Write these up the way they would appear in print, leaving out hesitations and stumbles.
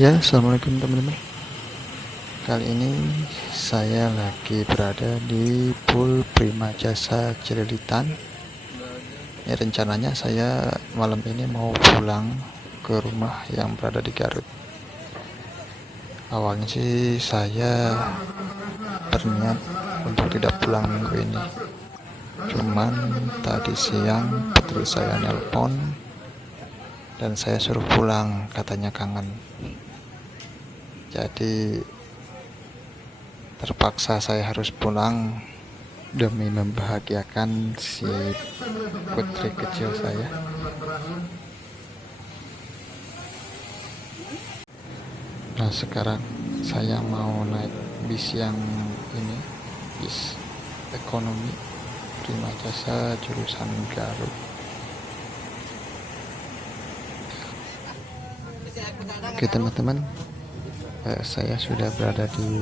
Ya, assalamualaikum teman-teman. Kali ini saya lagi berada di Pool Prima Jasa Cililitan. Ya, rencananya saya malam ini mau pulang ke rumah yang berada di Garut. Awalnya sih saya berniat untuk tidak pulang minggu ini. Cuman tadi siang putri saya nelpon dan saya suruh pulang, katanya kangen. Jadi terpaksa saya harus pulang demi membahagiakan si putri kecil saya. Nah, sekarang saya mau naik bis yang ini, bis ekonomi Prima Jasa jurusan Garut. Oke teman-teman, saya sudah berada di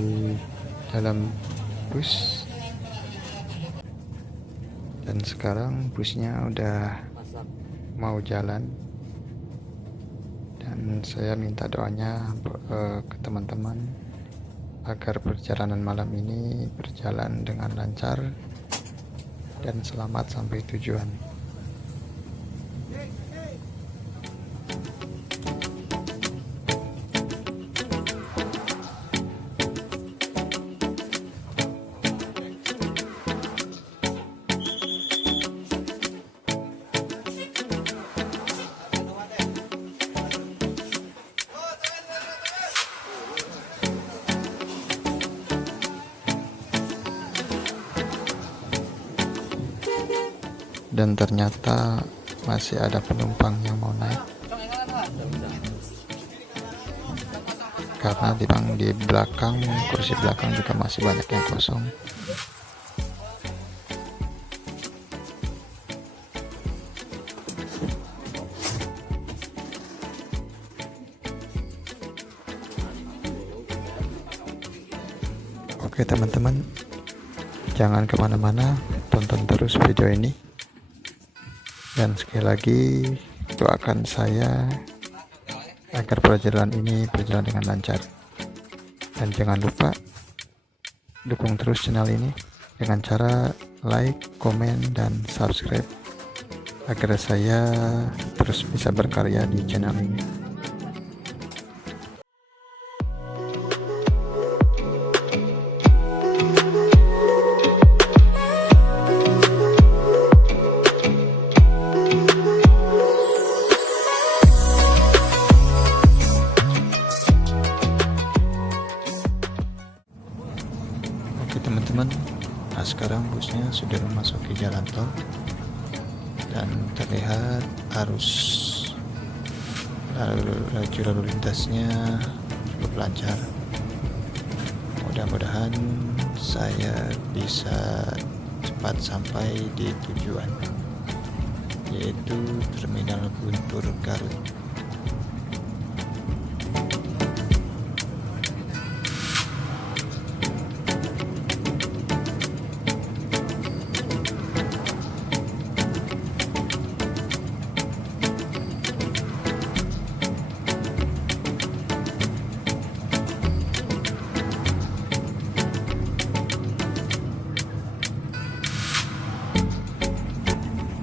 dalam bus dan sekarang busnya udah mau jalan, dan saya minta doanya ke teman-teman agar perjalanan malam ini berjalan dengan lancar dan selamat sampai tujuan. Dan ternyata masih ada penumpang yang mau naik, karena di belakang, kursi belakang juga masih banyak yang kosong. Oke teman-teman, jangan kemana-mana, tonton terus video ini. Dan sekali lagi doakan saya agar perjalanan ini berjalan dengan lancar. Dan jangan lupa dukung terus channel ini dengan cara like, komen, dan subscribe agar saya terus bisa berkarya di channel ini. Oke teman-teman, nah sekarang busnya sudah memasuki jalan tol dan terlihat arus lalu lintasnya cukup lancar. Mudah-mudahan saya bisa cepat sampai di tujuan, yaitu Terminal Guntur Garut.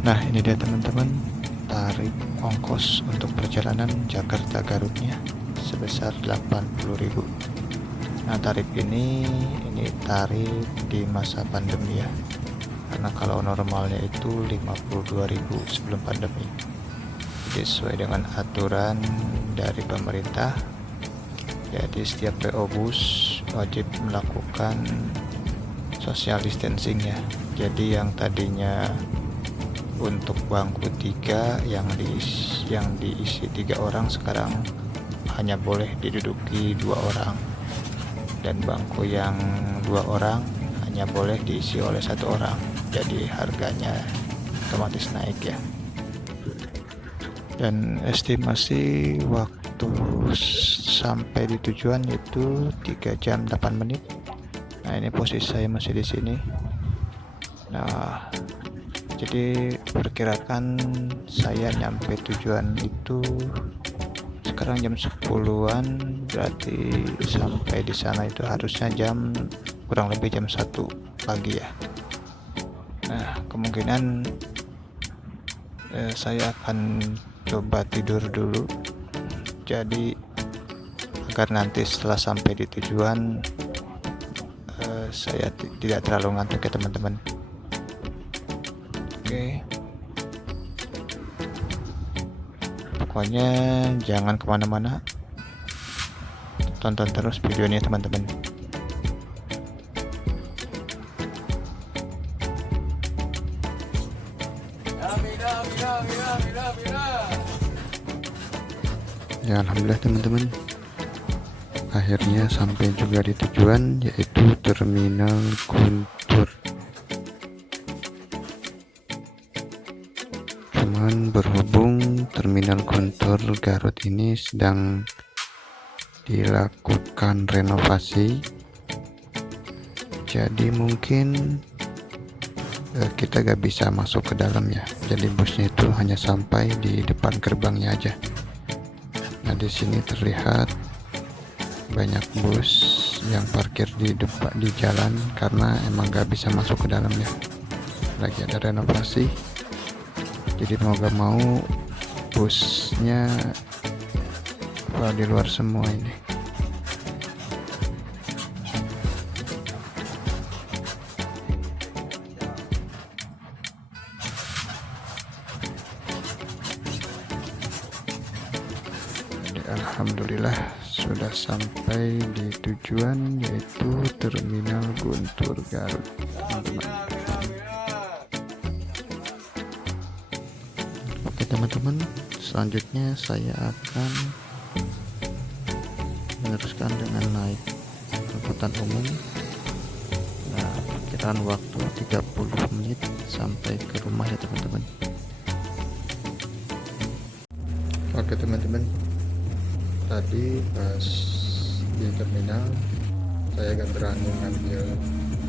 Nah, ini dia teman-teman, tarif ongkos untuk perjalanan Jakarta Garutnya sebesar 80.000. Nah, tarif ini tarif di masa pandemi ya. Karena kalau normalnya itu 52.000 sebelum pandemi. Jadi sesuai dengan aturan dari pemerintah. Jadi setiap PO bus wajib melakukan social distancing ya. Jadi yang tadinya untuk bangku 3 yang diisi 3 orang sekarang hanya boleh diduduki 2 orang, dan bangku yang 2 orang hanya boleh diisi oleh 1 orang. Jadi harganya otomatis naik ya. Dan estimasi waktu sampai di tujuan itu 3 jam 8 menit. Nah, ini posisi saya masih di sini. Nah, jadi perkirakan saya nyampe tujuan itu sekarang jam 10-an, berarti sampai di sana itu harusnya jam kurang lebih jam 1 pagi ya. Nah, kemungkinan saya akan coba tidur dulu, jadi agar nanti setelah sampai di tujuan saya tidak terlalu ngantuk ya teman-teman. Oke, pokoknya jangan kemana-mana, tonton terus videonya teman-teman. Ya alhamdulillah teman-teman, akhirnya sampai juga di tujuan, yaitu Terminal Guntur. Cuman berhubung Terminal Guntur Garut ini sedang dilakukan renovasi, jadi mungkin kita gak bisa masuk ke dalam ya. Jadi busnya itu hanya sampai di depan gerbangnya aja. Nah, di sini terlihat banyak bus yang parkir di depan di jalan karena emang gak bisa masuk ke dalamnya. Lagi ada renovasi, jadi mau gak mau busnya di luar semua ini. Jadi alhamdulillah sudah sampai di tujuan, yaitu Terminal Guntur Garut, teman-teman. Oke teman-teman, selanjutnya saya akan meneruskan dengan naik angkutan umum. Nah, perkiraan waktu 30 menit sampai ke rumah ya teman-teman. Oke teman-teman, tadi pas di terminal saya gak berani ngambil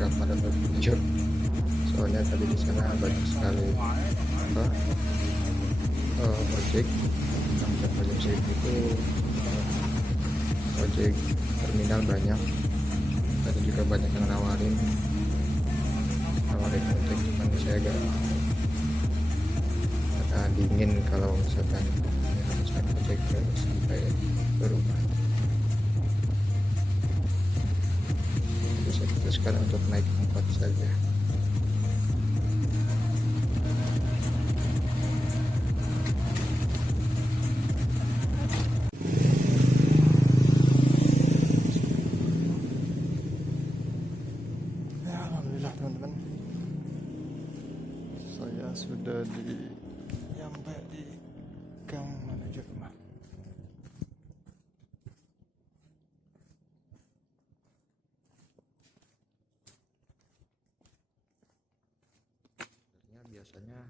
gambar atau video, soalnya tadi di sana banyak sekali ojek yang jam segitu itu, ojek terminal banyak. Tadi juga banyak yang nawarin ojek, cuman saya agak dingin kalau misalkan harus naik ojek sampai ke rumah. Jadi saya putuskan untuk naik angkot saja. Teman-teman, saya sudah sampai di gang menuju rumah. Biasanya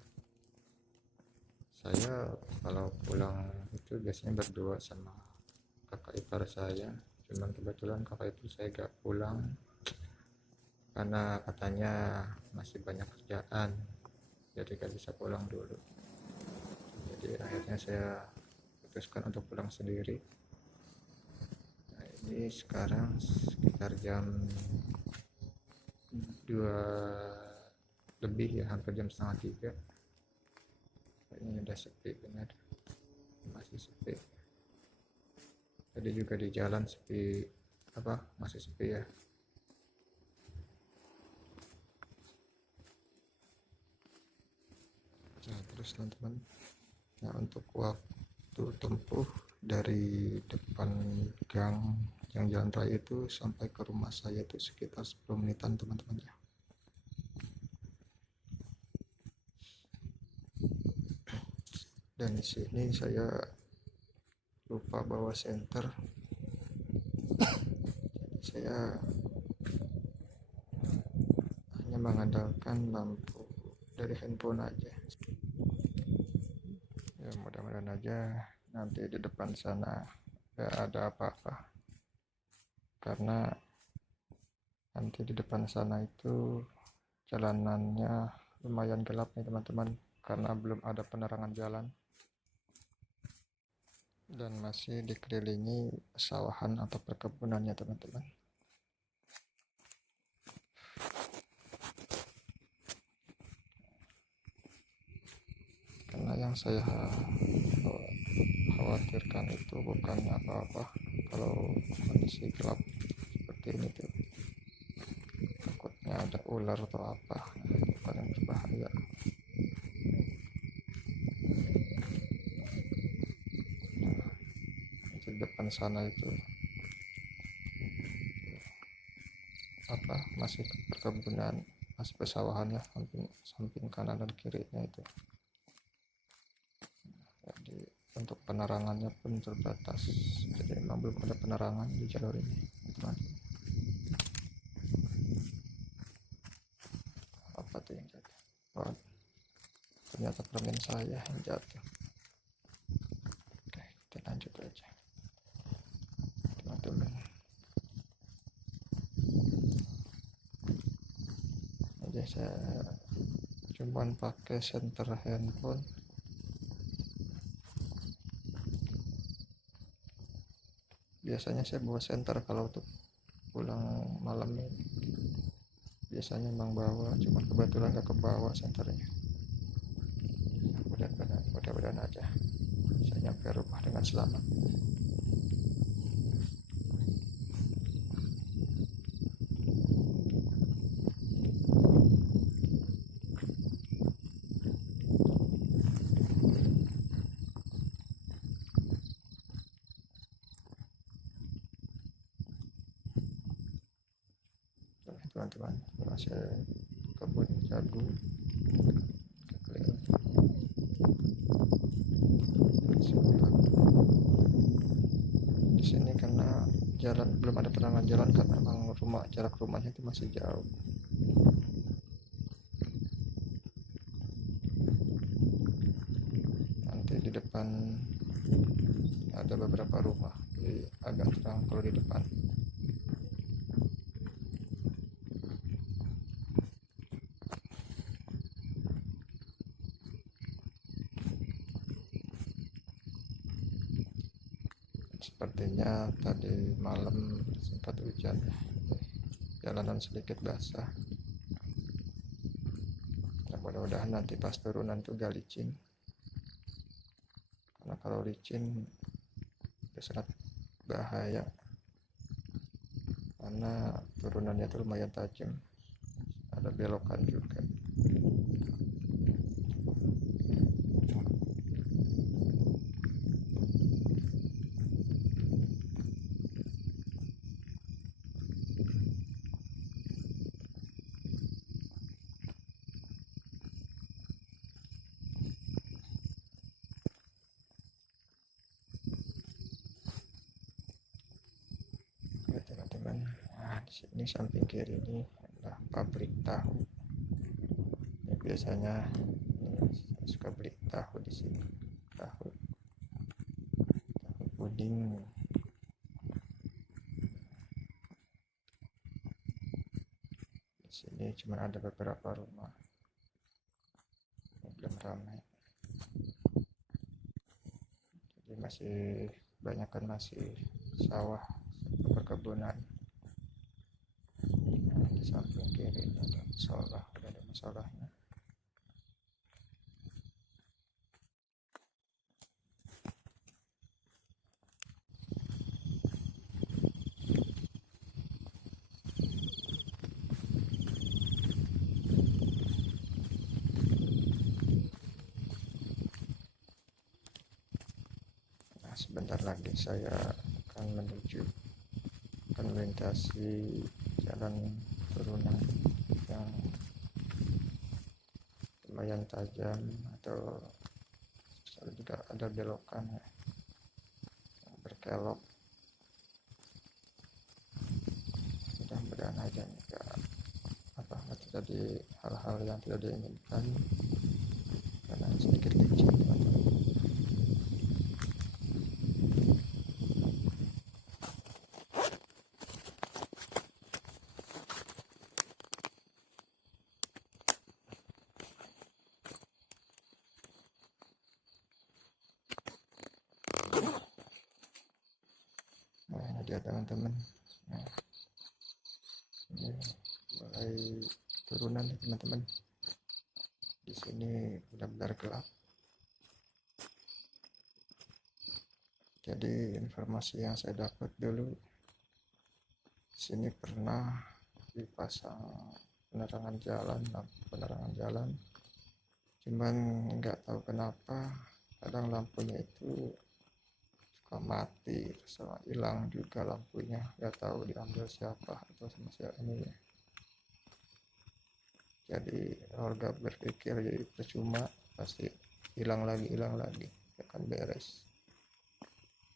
saya kalau pulang itu biasanya berdua sama kakak ipar saya, cuman kebetulan kakak itu saya gak pulang karena katanya masih banyak kerjaan, jadi gak bisa pulang dulu. Jadi akhirnya saya putuskan untuk pulang sendiri. Nah, ini sekarang sekitar jam 2 lebih ya, hampir jam setengah 3. Kayaknya udah sepi benar, masih sepi. Tadi juga di jalan sepi, masih sepi ya. Nah, terus teman-teman, nah untuk waktu tempuh dari depan gang yang jalan raya itu sampai ke rumah saya itu sekitar 10 menitan teman-teman ya. Dan di sini saya lupa bawa senter, saya hanya mengandalkan lampu dari handphone aja. Ya mudah-mudahan aja nanti di depan sana gak ada apa-apa, karena nanti di depan sana itu jalanannya lumayan gelap nih teman-teman, karena belum ada penerangan jalan. dan masih dikelilingi pesawahan atau perkebunannya teman-teman. Karena yang saya khawatirkan itu bukan apa-apa, kalau kondisi gelap seperti ini tuh takutnya ada ular atau apa, bukan yang berbahaya. Di depan sana itu apa, masih perkebunan, masih pesawahan ya, samping kanan dan kirinya itu. Jadi untuk penerangannya pun terbatas, jadi memang belum ada penerangan di jalur ini teman-teman. Apa tuh yang jatuh? Oh, ternyata permen saya yang jatuh. Oke, kita lanjut aja teman-teman. Jadi saya cuman pakai senter handphone. Biasanya saya bawa senter kalau untuk pulang malam ini. Biasanya emang bawa, cuma kebetulan gak kebawa senternya. Mudah-mudahan aja saya nyampe rumah dengan selamat. Teman-teman, masih kebun jagung di sini. Karena jalan belum ada penerangan jalan, karena memang jarak rumahnya itu masih jauh. Nanti di depan ada beberapa rumah, jadi agak terang kalau di depan. Sepertinya tadi malam sempat hujan, jalanan sedikit basah. Nah, mudah-mudahan nanti pas turunan tuh gak licin, karena kalau licin itu sangat bahaya, karena turunannya tuh lumayan tajam, ada belokan juga. Oke teman-teman, nah di sini samping kiri ini adalah pabrik tahu. Ini biasanya saya suka beli tahu di sini, tahu puding. Di sini cuma ada beberapa rumah, belum ramai, jadi masih banyak kan masih sawah perkebunan. Nah, di samping kiri ada musola, udah ada musolanya. Nah, sebentar lagi saya akan melintasi jalan turunan yang lumayan tajam, atau juga ada belokan ya, yang berkelok. Mudah-mudahan aja nggak terjadi hal-hal yang tidak diinginkan, karena sedikit licin teman-teman. dia teman-teman. Nah, ini mulai turunan nih teman-teman. Di sini benar-benar gelap. Jadi informasi yang saya dapat dulu, sini pernah dipasang penerangan jalan, lampu penerangan jalan. Cuman nggak tahu kenapa kadang lampunya itu suka mati, sama hilang juga lampunya. Nggak tahu diambil siapa atau sama siapa ini ya. Jadi warga berpikir jadi percuma, pasti hilang lagi akan beres.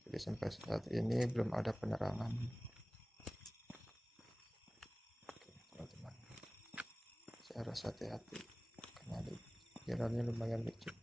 Jadi sampai saat ini belum ada penerangan. Oke, teman-teman, saya harus hati-hati karena di jalannya lumayan licin.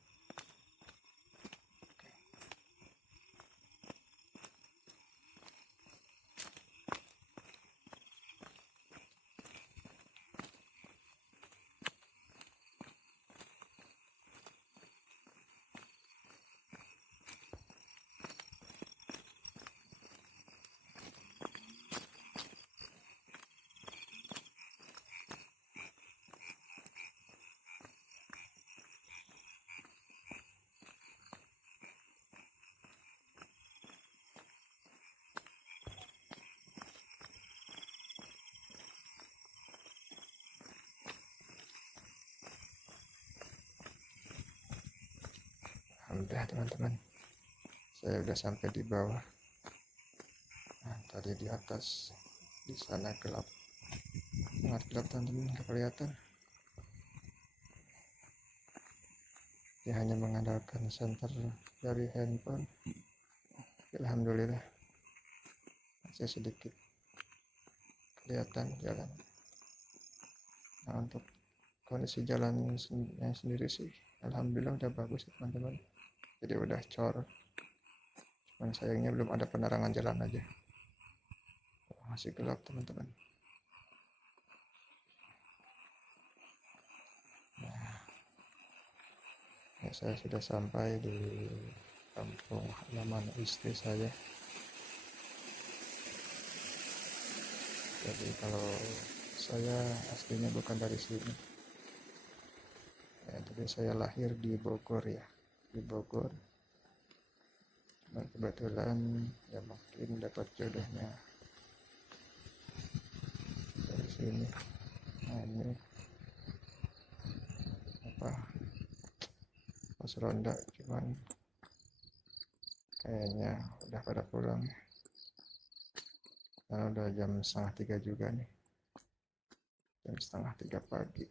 Alhamdulillah teman-teman, saya udah sampai di bawah. Nah, tadi di atas, di sana gelap, sangat gelap teman-teman, nggak kelihatan. Dia hanya mengandalkan senter dari handphone. Alhamdulillah masih sedikit kelihatan jalan. Nah, untuk kondisi jalan yang sendiri sih alhamdulillah udah bagus ya teman-teman. Jadi udah cor, cuman sayangnya belum ada penerangan jalan aja, masih gelap teman-teman. Nah, ya, saya sudah sampai di kampung halaman istri saya. Jadi kalau saya aslinya bukan dari sini ya, jadi saya lahir di Bogor ya, di Bogor. Dan kebetulan ya mungkin dapat jodohnya dari sini. Nah, ini apa, pos ronda, cuman kayaknya udah pada pulang ya, karena udah jam 2:30 juga nih, jam 2:30 pagi.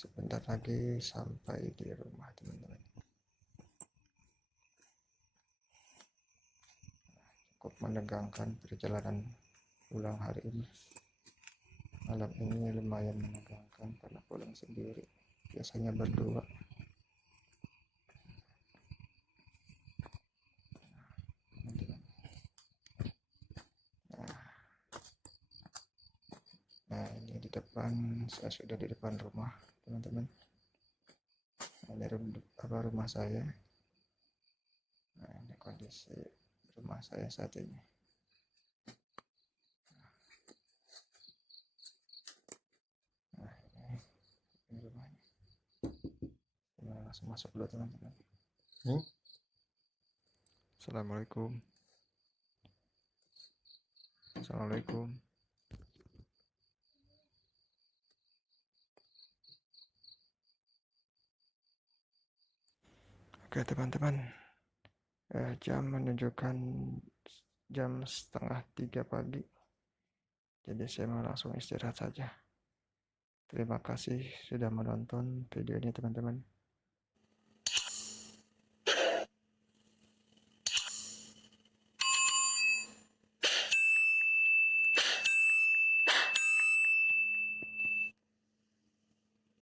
Sebentar lagi sampai di rumah teman-teman. Cukup menegangkan perjalanan pulang hari ini. Malam ini lumayan menegangkan karena pulang sendiri, biasanya berdua. Nah, ini di depan, saya sudah di depan rumah teman-teman. Ini rumah saya. Nah, ini kondisi rumah saya saat ini. Nah, ini rumahnya. Kita langsung masuk dulu teman-teman. Assalamualaikum. Assalamualaikum. Oke teman-teman, jam menunjukkan jam 2:30 pagi. Jadi saya mau langsung istirahat saja. Terima kasih sudah menonton video ini teman-teman.